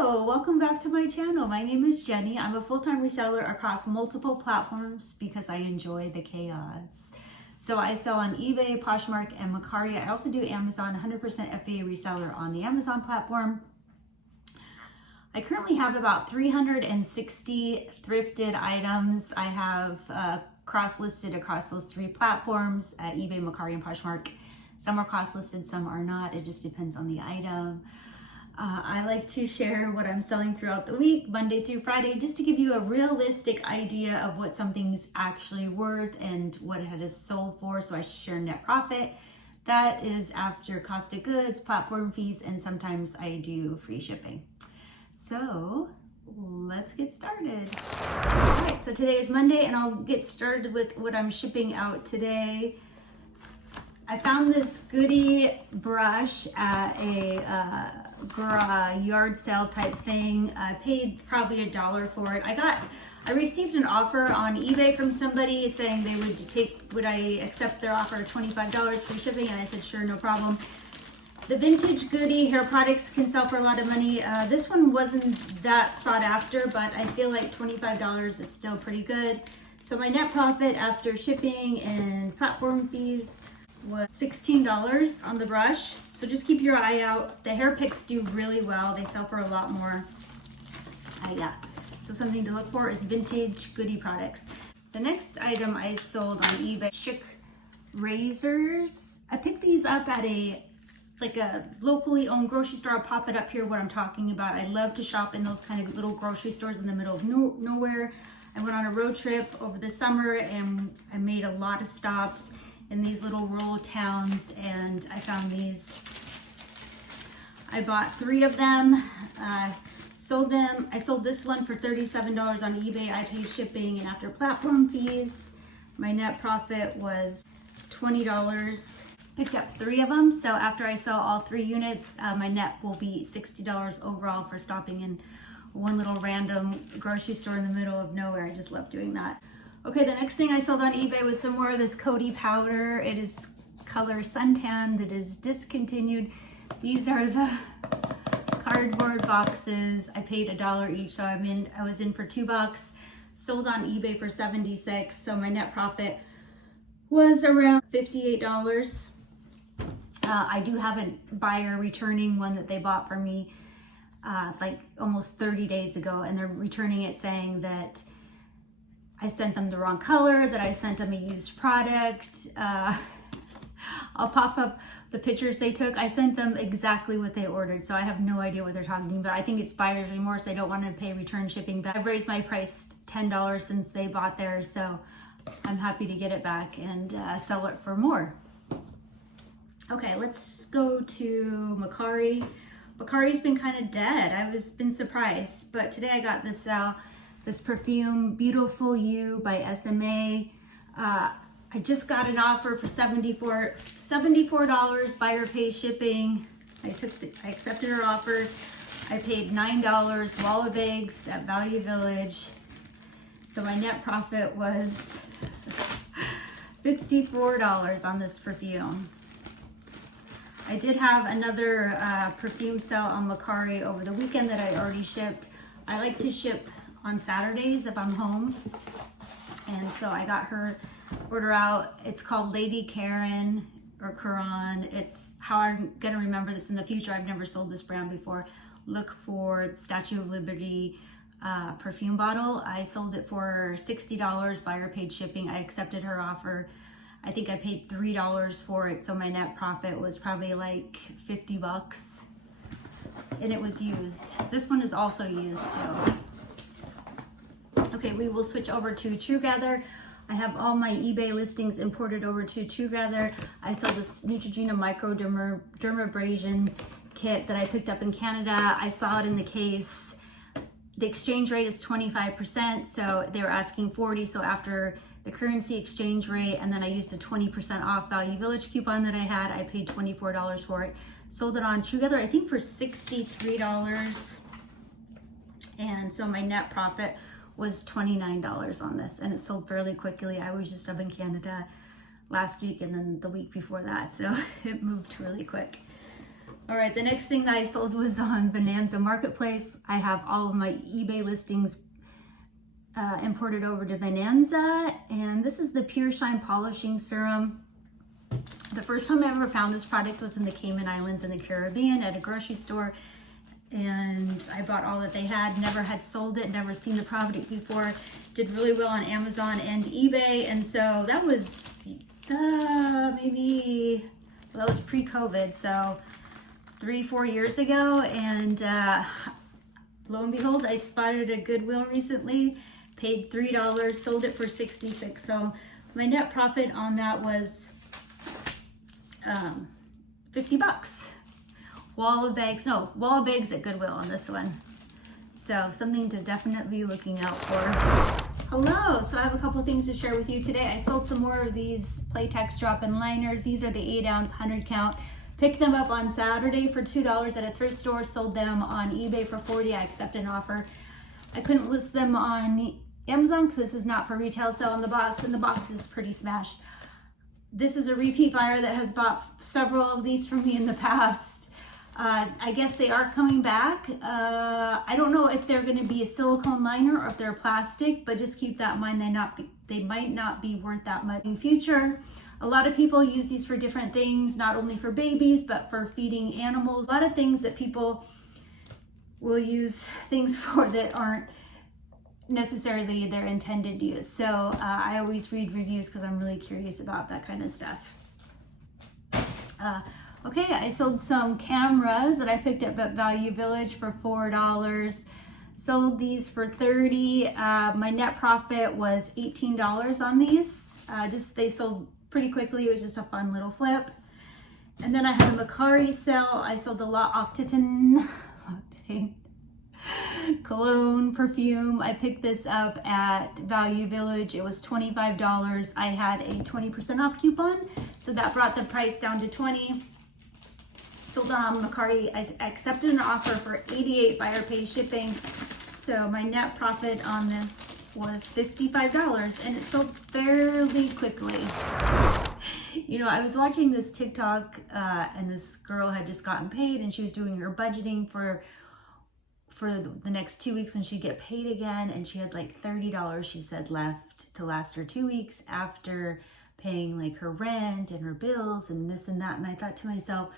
Hello, welcome back to my channel. My name is Jenny. I'm a full-time reseller across multiple platforms because I enjoy the chaos. So I sell on eBay, Poshmark, and Mercari. I also do Amazon, 100% FBA reseller on the Amazon platform. I currently have about 360 thrifted items. I have cross-listed across those three platforms, eBay, Mercari, and Poshmark. Some are cross-listed, some are not. It just depends on the item. I like to share what I'm selling throughout the week, Monday through Friday, just to give you a realistic idea of what something's actually worth and what it is sold for. So I share net profit. That is after cost of goods, platform fees, and sometimes I do free shipping. So let's get started. All right, so today is Monday and I'll get started with what I'm shipping out today. I found this goodie brush at a yard sale type thing. I paid probably $1 for it. I received an offer on eBay from somebody saying they would I accept their offer of $25 for shipping, and I said sure, no problem. The vintage goodie hair products can sell for a lot of money. This one wasn't that sought after, but I feel like $25 is still pretty good. So my net profit after shipping and platform fees was $16 on the brush. So just keep your eye out. The hair picks do really well. They sell for a lot more. Yeah, so something to look for is vintage goodie products. The next item I sold on eBay, chic razors. I picked these up at a locally owned grocery store. I'll pop it up here what I'm talking about. I love to shop in those kind of little grocery stores in the middle of nowhere. I went on a road trip over the summer and I made a lot of stops in these little rural towns, and I found these. I bought 3 of them, sold them. I sold this one for $37 on eBay. I paid shipping and after platform fees, my net profit was $20. Picked up 3 of them, so after I sell all 3 units, my net will be $60 overall for stopping in one little random grocery store in the middle of nowhere. I just love doing that. Okay, the next thing I sold on eBay was some more of this Coty powder. It is color suntan that is discontinued. These are the cardboard boxes. I paid $1 each, so I was in for $2. Sold on eBay for 76, so my net profit was around $58. I do have a buyer returning one that they bought for me like almost 30 days ago, and they're returning it saying that I sent them the wrong color, that I sent them a used product. I'll pop up the pictures they took. I sent them exactly what they ordered, so I have no idea what they're talking about. I think it's buyer's remorse. They don't want to pay return shipping back. I've raised my price $10 since they bought theirs, so I'm happy to get it back and sell it for more. Okay, let's go to Mercari. Mercari's been kind of dead. Been surprised, but today I got this Perfume Beautiful You by SMA. I just got an offer for $74, buyer pays shipping. I accepted her offer. I paid $9 wall of eggs at Value Village. So my net profit was $54 on this perfume. I did have another perfume sale on Mercari over the weekend that I already shipped. I like to ship on Saturdays if I'm home, and so I got her order out. It's called Lady Karen or Karan. It's how I'm gonna remember this in the future. I've never sold this brand before. Look for Statue of Liberty perfume bottle. I sold it for $60, buyer paid shipping. I accepted her offer. I think I paid $3 for it, so my net profit was probably like $50, and it was used. This one is also used too. Okay, we will switch over to Truegether. I have all my eBay listings imported over to Truegether. I sell this Neutrogena Microdermabrasion kit that I picked up in Canada. I saw it in the case. The exchange rate is 25%, so they were asking 40, so after the currency exchange rate, and then I used a 20% off Value Village coupon that I had, I paid $24 for it. Sold it on Truegether, I think for $63, and so my net profit was $29 on this, and it sold fairly quickly. I was just up in Canada last week and then the week before that, so it moved really quick. All right, the next thing that I sold was on Bonanza Marketplace. I have all of my eBay listings imported over to Bonanza, and this is the Pure Shine Polishing Serum. The first time I ever found this product was in the Cayman Islands in the Caribbean at a grocery store, and I bought all that they had. Never had sold it, never seen the product before. Did really well on Amazon and eBay, and so that was maybe, well, that was pre-COVID, so 3-4 years ago, and lo and behold, I spotted a Goodwill recently, paid $3, sold it for $66. So my net profit on that was $50. Wall of bags at Goodwill on this one. So something to definitely looking out for. Hello, so I have a couple things to share with you today. I sold some more of these Playtex drop-in liners. These are the 8-ounce 100 count. Picked them up on Saturday for $2 at a thrift store, sold them on eBay for $40. I accepted an offer. I couldn't list them on Amazon because this is not for retail sale in the box, and the box is pretty smashed. This is a repeat buyer that has bought several of these from me in the past. I guess they are coming back. I don't know if they're going to be a silicone liner or if they're plastic, but just keep that in mind. They might not be worth that much in future. A lot of people use these for different things, not only for babies, but for feeding animals. A lot of things that people will use things for that aren't necessarily their intended use. So I always read reviews because I'm really curious about that kind of stuff. Okay, I sold some cameras that I picked up at Value Village for $4. Sold these for $30. My net profit was $18 on these. They sold pretty quickly. It was just a fun little flip. And then I had a Mercari sale. I sold the L'Occitane cologne perfume. I picked this up at Value Village. It was $25. I had a 20% off coupon, so that brought the price down to $20. Sold on Mercari. I accepted an offer for $88. Buyer pays shipping. So my net profit on this was $55, and it sold fairly quickly. You know, I was watching this TikTok and this girl had just gotten paid, and she was doing her budgeting for the next 2 weeks, and she'd get paid again, and she had like $30, she said, left to last her 2 weeks after paying like her rent and her bills and this and that. And I thought to myself,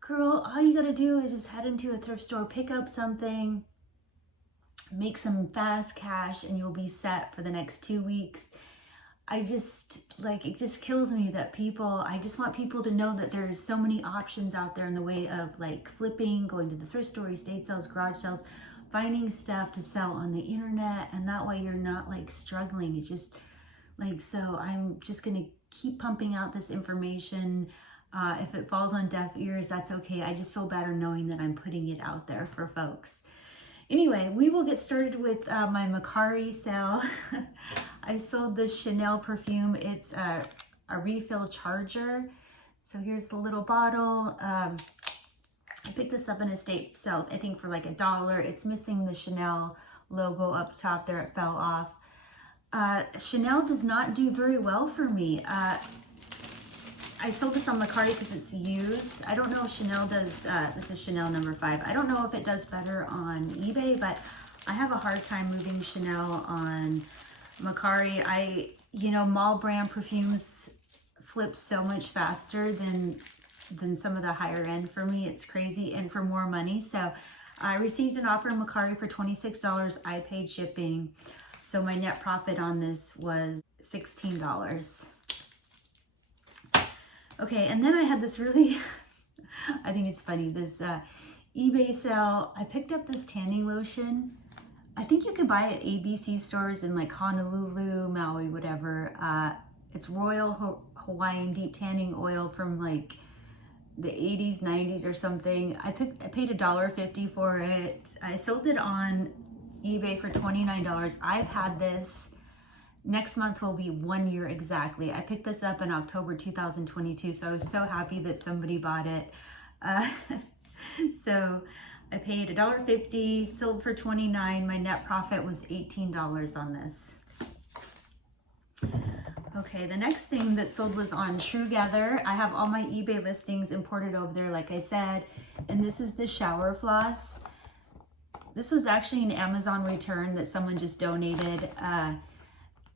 girl, all you gotta do is just head into a thrift store, pick up something, make some fast cash, and you'll be set for the next 2 weeks. It just kills me that I just want people to know that there's so many options out there in the way of like flipping, going to the thrift store, estate sales, garage sales, finding stuff to sell on the internet, and that way you're not like struggling. It's just like, so I'm just gonna keep pumping out this information. If it falls on deaf ears, that's okay. I just feel better knowing that I'm putting it out there for folks. Anyway, we will get started with my Mercari sale. I sold this Chanel perfume. It's a refill charger. So here's the little bottle. I picked this up in a state sale, I think for like $1. It's missing the Chanel logo up top there. It fell off. Chanel does not do very well for me. I sold this on Mercari because it's used. I don't know if Chanel does, this is Chanel number 5. I don't know if it does better on eBay, but I have a hard time moving Chanel on Mercari. You know, mall brand perfumes flip so much faster than some of the higher end for me. It's crazy, and for more money. So I received an offer in Mercari for $26. I paid shipping. So my net profit on this was $16. Okay, and then I had this really, I think it's funny, this eBay sale. I picked up this tanning lotion. I think you could buy it at ABC stores in like Honolulu, Maui, whatever. It's Royal Hawaiian Deep Tanning Oil from like the 80s, 90s or something. I paid $1.50 for it. I sold it on eBay for $29. I've had this. Next month will be 1 year exactly. I picked this up in October 2022, so I was so happy that somebody bought it. So I paid $1.50, sold for $29. My net profit was $18 on this. Okay, the next thing that sold was on Truegether. I have all my eBay listings imported over there, like I said, and this is the shower floss. This was actually an Amazon return that someone just donated.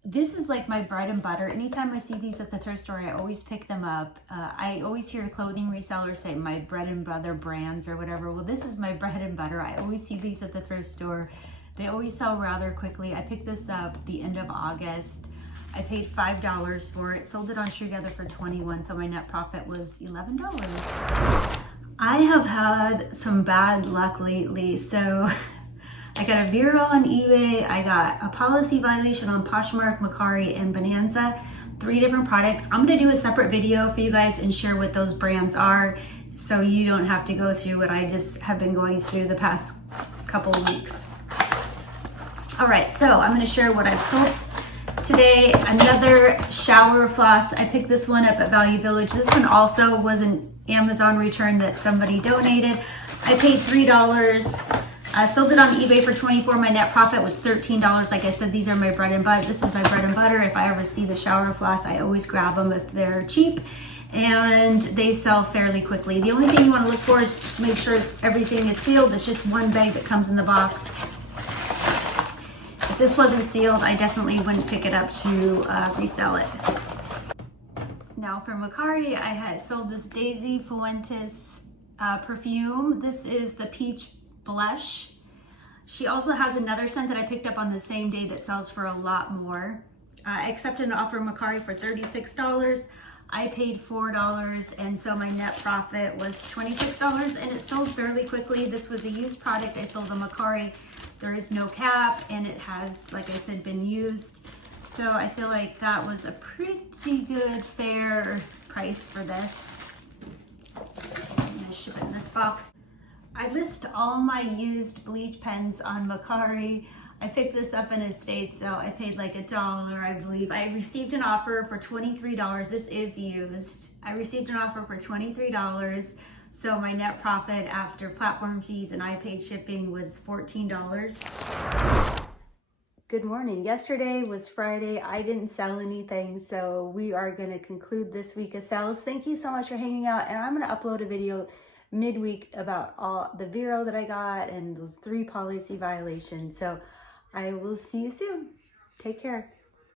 This is like my bread and butter. Anytime I see these at the thrift store, I always pick them up. I always hear clothing resellers say my bread and butter brands or whatever. Well, this is my bread and butter. I always see these at the thrift store. They always sell rather quickly. I picked this up the end of August. I paid $5 for it, sold it on Truegether for $21, so my net profit was $11. I have had some bad luck lately, so I got a bureau on eBay, I got a policy violation on Poshmark, Mercari, and Bonanza, 3 different products. I'm gonna do a separate video for you guys and share what those brands are so you don't have to go through what I just have been going through the past couple of weeks. All right, so I'm gonna share what I've sold today. Another shower floss. I picked this one up at Value Village. This one also was an Amazon return that somebody donated. I paid $3. I sold it on eBay for $24. My net profit was $13. Like I said, these are my bread and butter. This is my bread and butter. If I ever see the shower floss, I always grab them if they're cheap, and they sell fairly quickly. The only thing you want to look for is just make sure everything is sealed. It's just one bag that comes in the box. If this wasn't sealed, I definitely wouldn't pick it up to resell it. Now for Mercari, I had sold this Daisy Fuentes perfume. This is the peach blush. She also has another scent that I picked up on the same day that sells for a lot more. I accepted an offer from Mercari for $36. I paid $4, and so my net profit was $26, and it sold fairly quickly. This was a used product I sold on Mercari. There is no cap, and it has, like I said, been used. So I feel like that was a pretty good, fair price for this. I'm gonna ship it in this box. I list all my used bleach pens on Mercari. I picked this up in a estate sale. I paid like $1, I believe. I received an offer for $23. This is used. I received an offer for $23. So my net profit after platform fees and I paid shipping was $14. Good morning. Yesterday was Friday. I didn't sell anything, so we are going to conclude this week of sales. Thank you so much for hanging out, and I'm going to upload a video midweek about all the bureau that I got and those 3 policy violations. So I will see you soon. Take care.